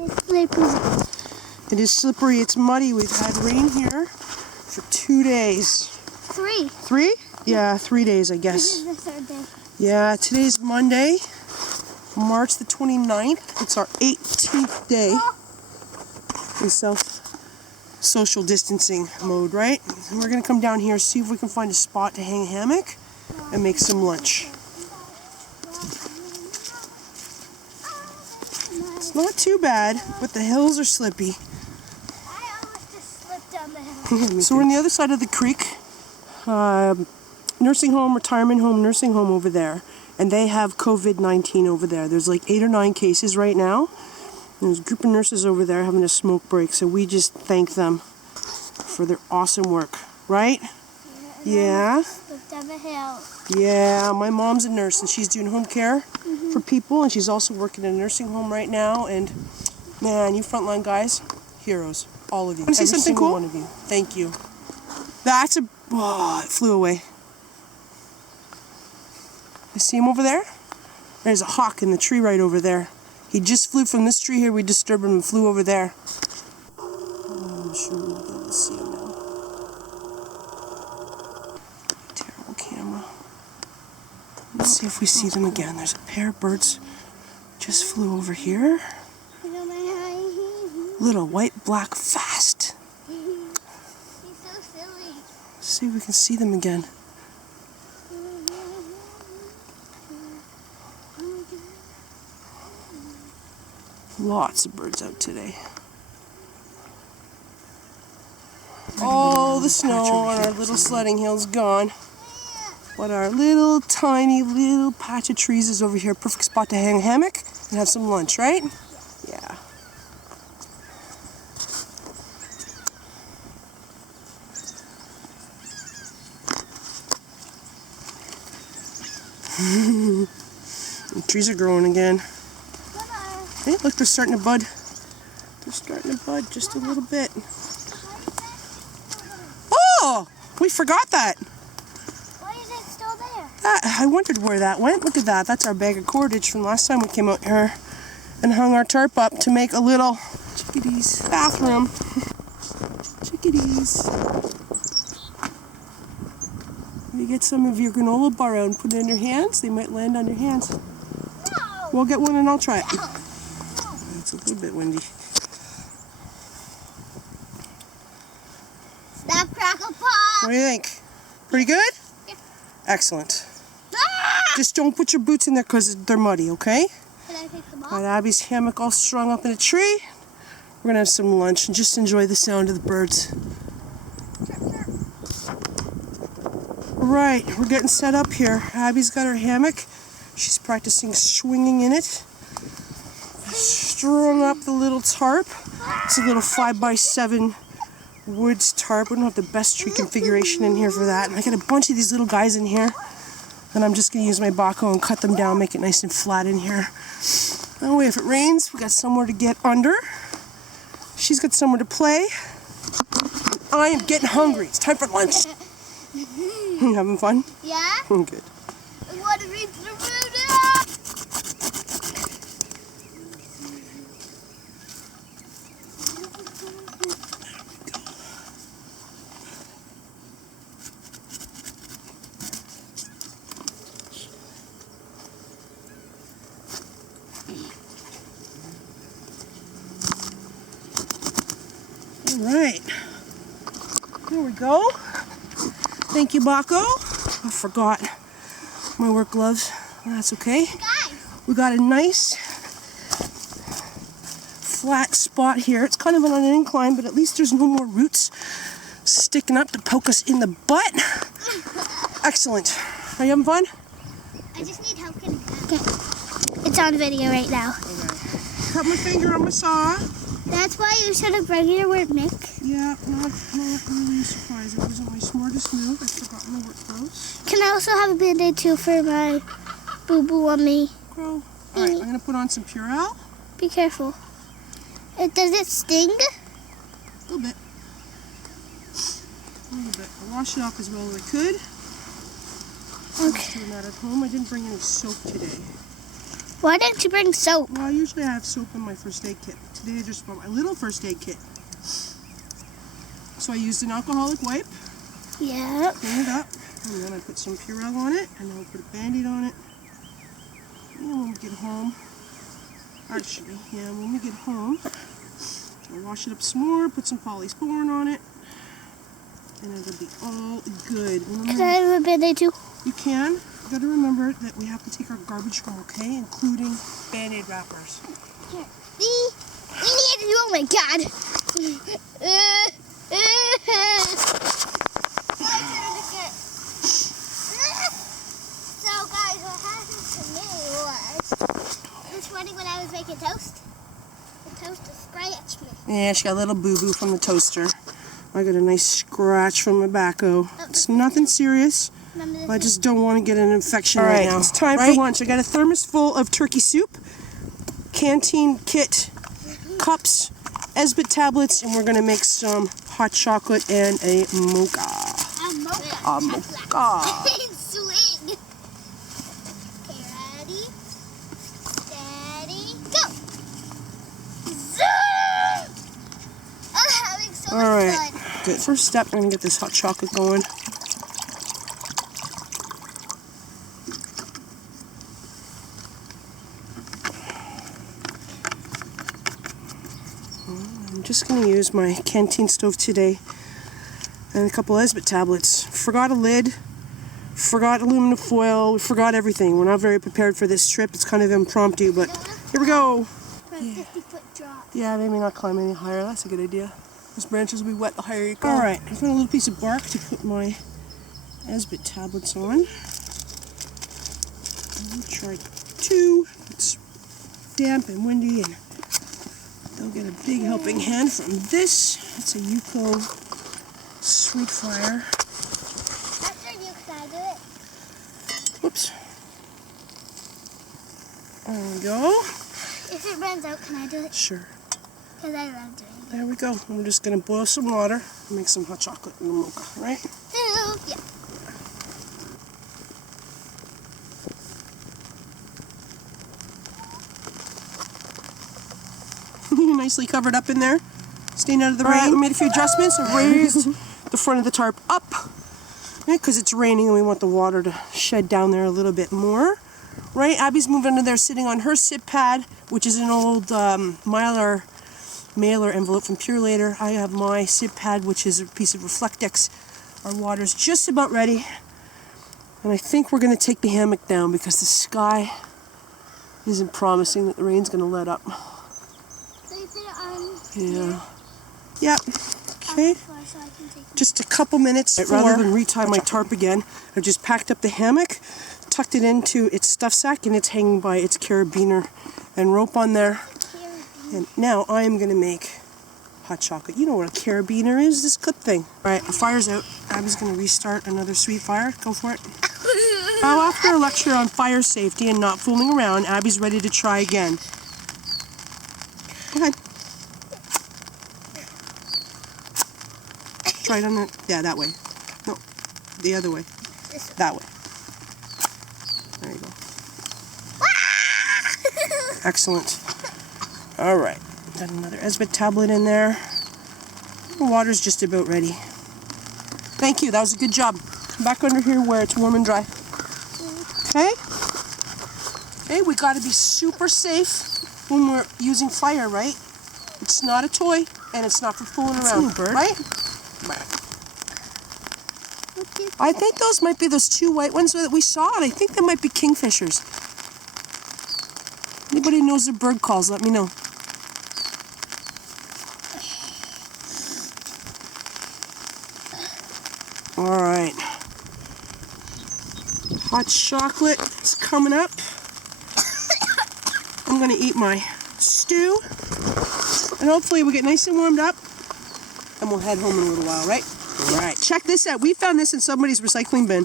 It's slippery. It is slippery. It's muddy. We've had rain here for 2 days. 3. 3? Yeah, 3 days, I guess. This is the 3rd day. Yeah, today's Monday, March the 29th. It's our 18th day in social distancing mode, right? And we're gonna come down here, see if we can find a spot to hang a hammock and make some lunch. It's not too bad, but the hills are slippy. I almost just slipped down the hill. So we're on the other side of the creek. Nursing home, retirement home, nursing home over there. And they have COVID-19 over there. There's like 8 or 9 cases right now. And there's a group of nurses over there having a smoke break. So we just thank them for their awesome work. Right? Yeah? Slipped down the hill. Yeah, my mom's a nurse and she's doing home care for people. And she's also working in a nursing home right now. And man, you frontline guys, heroes. All of you. Every single one of you. Thank you. That's a... Oh, it flew away. You see him over there? There's a hawk in the tree right over there. He just flew from this tree here. We disturbed him and flew over there. I'm sure we'll be able to see him now. Terrible camera. Let's see if we see them again. There's a pair of birds just flew over here. Little white, black, fast. He's so silly. Let's see if we can see them again. Lots of birds out today. All the snow on our little sledding hill's gone. But our little tiny little patch of trees is over here. Perfect spot to hang a hammock and have some lunch, right? Yeah. The trees are growing again. Hey, look, they're starting to bud. They're starting to bud just a little bit. Oh, we forgot that. Why is it still there? I wondered where that went. Look at that. That's our bag of cordage from last time we came out here and hung our tarp up to make a little chickadees bathroom. Chickadees. You get some of your granola bar out and put it in your hands. They might land on your hands. No. We'll get one and I'll try it. It's a little bit windy. Snap, crackle, pop. What do you think? Pretty good? Yeah. Excellent. Ah! Just don't put your boots in there because they're muddy, okay? Can I pick them up? Got Abby's hammock all strung up in a tree. We're going to have some lunch and just enjoy the sound of the birds. Right, we're getting set up here. Abby's got her hammock. She's practicing swinging in it. Strung up the little tarp. It's a little 5x7 woods tarp. We don't have the best tree configuration in here for that. And I got a bunch of these little guys in here. And I'm just going to use my backhoe and cut them down, make it nice and flat in here. That way if it rains, we got somewhere to get under. She's got somewhere to play. I am getting hungry. It's time for lunch. You having fun? Yeah? Good. I want to reach the root. All right. There we go. Thank you, Baco. I forgot my work gloves. That's okay. Guys. We got a nice flat spot here. It's kind of on an incline, but at least there's no more roots sticking up to poke us in the butt. Excellent. Are you having fun? I just need help getting out. Okay. It's on video right now. Okay. Cut my finger on my saw. That's why you should have regular work, Nick. Yeah, not really surprised. It wasn't my smartest move. I forgot my work gloves. Can I also have a Band-Aid too for my boo-boo on me? Crow. All right, I'm going to put on some Purell. Be careful. Does it sting? A little bit. A little bit. I washed it off as well as I could. I was doing that at home. I didn't bring any soap today. Why didn't you bring soap? Well, usually I have soap in my first aid kit. Today I just brought my little first aid kit. So I used an alcoholic wipe. Yeah. Clean it up. And then I put some Purell on it. And then I'll put a Band-Aid on it. And then when we get home, actually, yeah, when we get home, I'll wash it up some more, put some polysporin on it. And it'll be all good. Can I have a Band-Aid too? You can. You gotta remember that we have to take our garbage home, okay? Including Band-Aid wrappers. Here. We need to, oh my god. So guys, what happened to me was this morning when I was making toast, the toaster scratched me. Yeah, she got a little boo-boo from the toaster. I got a nice scratch from my backhoe. It's nothing serious. I just don't want to get an infection right now. It's time for lunch. I got a thermos full of turkey soup, canteen kit, cups, Esbit tablets, and we're going to make some hot chocolate and a mocha. A mocha. Swing. Okay, ready, steady, go. Zoom! I'm having so much fun. Good. First step, I'm going to get this hot chocolate going. I'm just going to use my canteen stove today and a couple Esbit tablets. Forgot a lid, forgot aluminum foil, we forgot everything. We're not very prepared for this trip. It's kind of impromptu, but here we go. 50-foot drop. Yeah, maybe not climb any higher. That's a good idea. Those branches will be wet the higher you go. Alright, I found a little piece of bark to put my Esbit tablets on. I'll try 2. It's damp and windy, and they'll get a big helping hand from this. It's a Yuko Sweet Fire. After you, can I do it? Whoops. There we go. If it runs out, can I do it? Sure. Because I love doing it. There we go. We're just going to boil some water and make some hot chocolate and a mocha, right? Yeah. Nicely covered up in there. Staying out of the rain. We made a few adjustments and raised the front of the tarp up. Because it's raining and we want the water to shed down there a little bit more. Right? Abby's moved under there sitting on her sip pad, which is an old mailer envelope from Pure Later. I have my sip pad, which is a piece of Reflectex. Our water's just about ready. And I think we're going to take the hammock down because the sky isn't promising that the rain's going to let up. So you put it on Yeah. Yep. Okay. so I can take Just a couple minutes. Rather than retie my tarp again, I've just packed up the hammock, tucked it into its stuff sack, and it's hanging by its carabiner and rope on there. And now I am going to make hot chocolate. You know what a carabiner is, this clip thing. Alright, the fire's out. Abby's going to restart another sweet fire. Go for it. Now after a lecture on fire safety and not fooling around, Abby's ready to try again. Go ahead. Try it on the, yeah, that way. No, the other way. That way. There you go. Excellent. All right, got another Esbit tablet in there. The water's just about ready. Thank you, that was a good job. Come back under here where it's warm and dry. Okay? Okay, we gotta be super safe when we're using fire, right? It's not a toy, and it's not for fooling around, right? I think those might be those 2 white ones that we saw, and I think they might be kingfishers. Anybody knows their bird calls, let me know. Alright. Hot chocolate is coming up. I'm going to eat my stew. And hopefully we'll get nice and warmed up. And we'll head home in a little while, right? Alright, check this out. We found this in somebody's recycling bin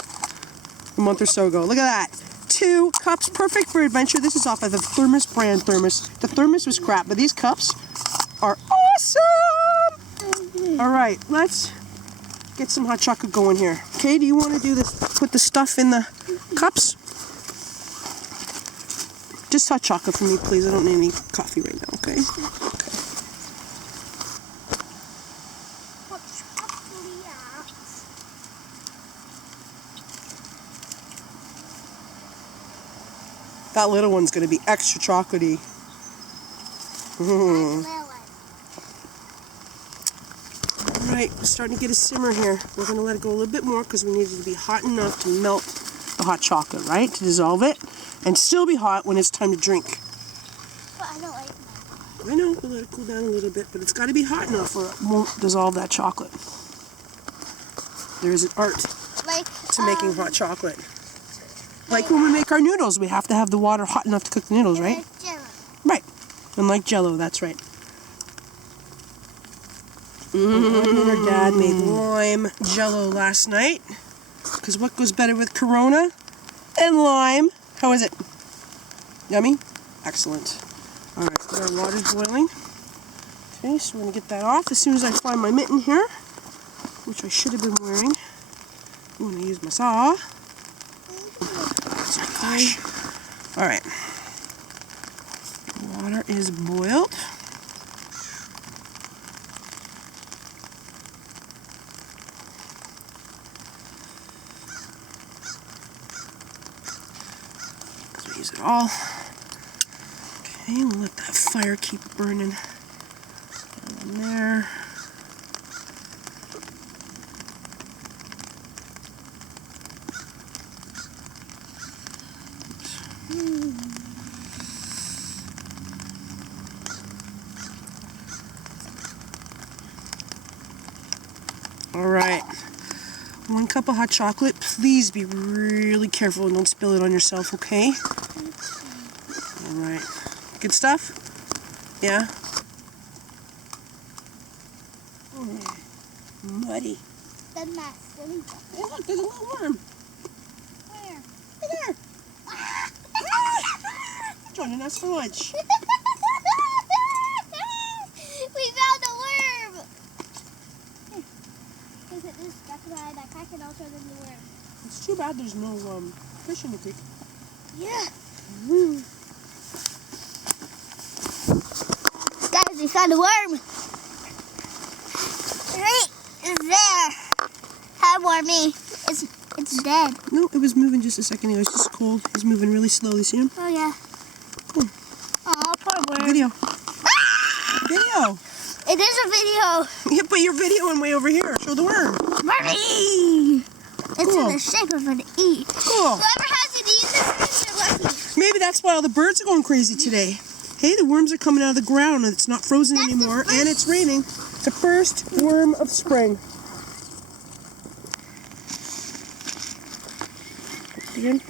a month or so ago. Look at that. 2 cups, perfect for adventure. This is off of the Thermos brand Thermos. The Thermos was crap, but these cups are awesome! Alright, let's get some hot chocolate going here. Okay, do you want to do this? Put the stuff in the cups? Just hot chocolate for me, please. I don't need any coffee right now, okay? Okay. That little one's going to be extra chocolatey. Alright, we're starting to get a simmer here. We're going to let it go a little bit more because we need it to be hot enough to melt the hot chocolate, right? To dissolve it. And still be hot when it's time to drink. But I don't like that. I know, we'll let it cool down a little bit, but it's got to be hot enough or it won't dissolve that chocolate. There is an art to making hot chocolate. Like when we make our noodles, we have to have the water hot enough to cook the noodles, right? Like Jello. Right. And like Jello, that's right. Our dad made lime Jello last night. Because what goes better with Corona and lime? How is it? Yummy? Excellent. Alright, our water's boiling. Okay, so we're going to get that off as soon as I find my mitten here, which I should have been wearing. I'm going to use my saw. Oh my gosh. Alright. Water is boiled. Use it all. Okay, we'll let that fire keep burning down there. All right. 1 cup of hot chocolate. Please be really careful and don't spill it on yourself, okay? Alright. Good stuff? Yeah? Muddy. The mess. Hey, look, there's a little worm. Where? Right there. Joining us for lunch. We found a worm! Look at this stuck behind that crack and I'll show them the worm. It's too bad there's no fish in the creek. Yeah. Guys, we found a worm. Right there. Hi, wormy. It's dead. No, it was moving just a second ago. It's just cold. He's moving really slowly. See him? Oh, yeah. Cool. Oh, poor worm. Video. Video. It is a video. Yeah, but you're videoing way over here. Show the worm. Wormy! It's Cool. in the shape of an E. Cool. Whoever has it, use it, they're lucky. Maybe that's why all the birds are going crazy today. Hey, the worms are coming out of the ground and it's not frozen That's anymore the first- and it's raining. It's the first worm of spring. Again.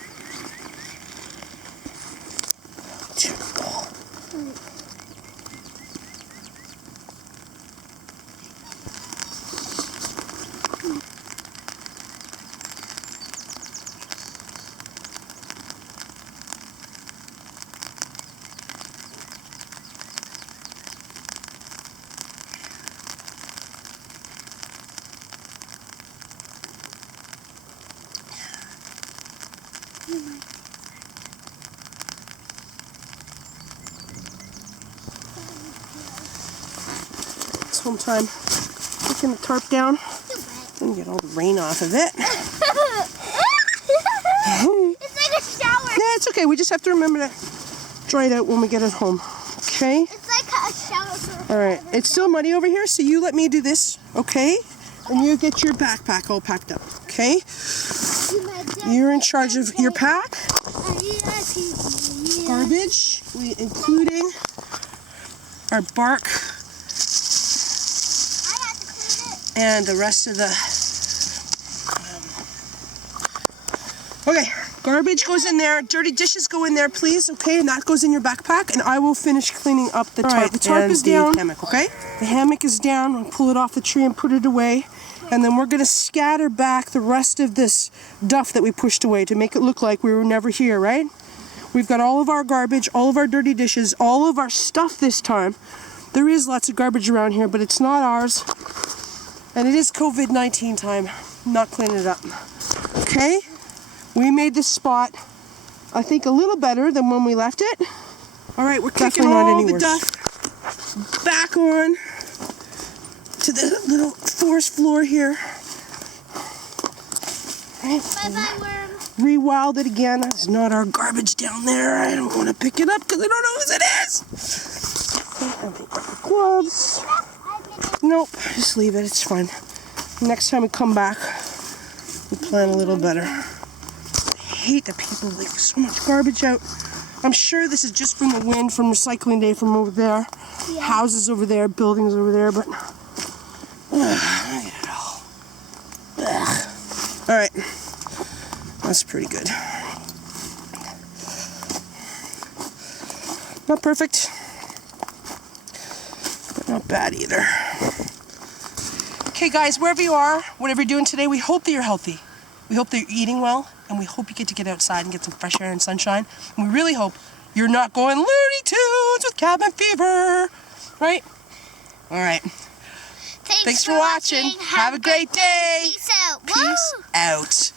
It's home time. Taking the tarp down and get all the rain off of it. It's like a shower. Yeah, it's okay. We just have to remember to dry it out when we get it home. Okay? It's like a shower. All right. It's still muddy over here, so you let me do this, okay? And you get your backpack all packed up, okay? You're in charge of your pack. Garbage, including our bark and the rest of the... Okay, garbage goes in there, dirty dishes go in there, please, okay? And that goes in your backpack, and I will finish cleaning up the tarp. All right, the tarp is down. The hammock, okay? The hammock is down. I'll pull it off the tree and put it away. And then we're going to scatter back the rest of this duff that we pushed away to make it look like we were never here, right? We've got all of our garbage, all of our dirty dishes, all of our stuff this time. There is lots of garbage around here, but it's not ours. And it is COVID-19 time. I'm not cleaning it up. Okay? We made this spot I think a little better than when we left it. All right, we're kicking all the dust back on to the little forest floor here. Right. Bye-bye, worm. Rewild it again. It's not our garbage down there. I don't want to pick it up because I don't know whose it is. Gloves. Nope, just leave it. It's fine. Next time we come back, we plan a little better. I hate that people leave so much garbage out. I'm sure this is just from the wind, from recycling day from over there. Yeah. Houses over there, buildings over there, but look at it all. Ugh. All right, that's pretty good. Not perfect, but not bad either. Okay guys, wherever you are, whatever you're doing today, we hope that you're healthy. We hope that you're eating well, and we hope you get outside and get some fresh air and sunshine. And we really hope you're not going Looney Tunes with cabin fever, right? All right. Thanks for watching. Have a great day. Peace out. Peace out.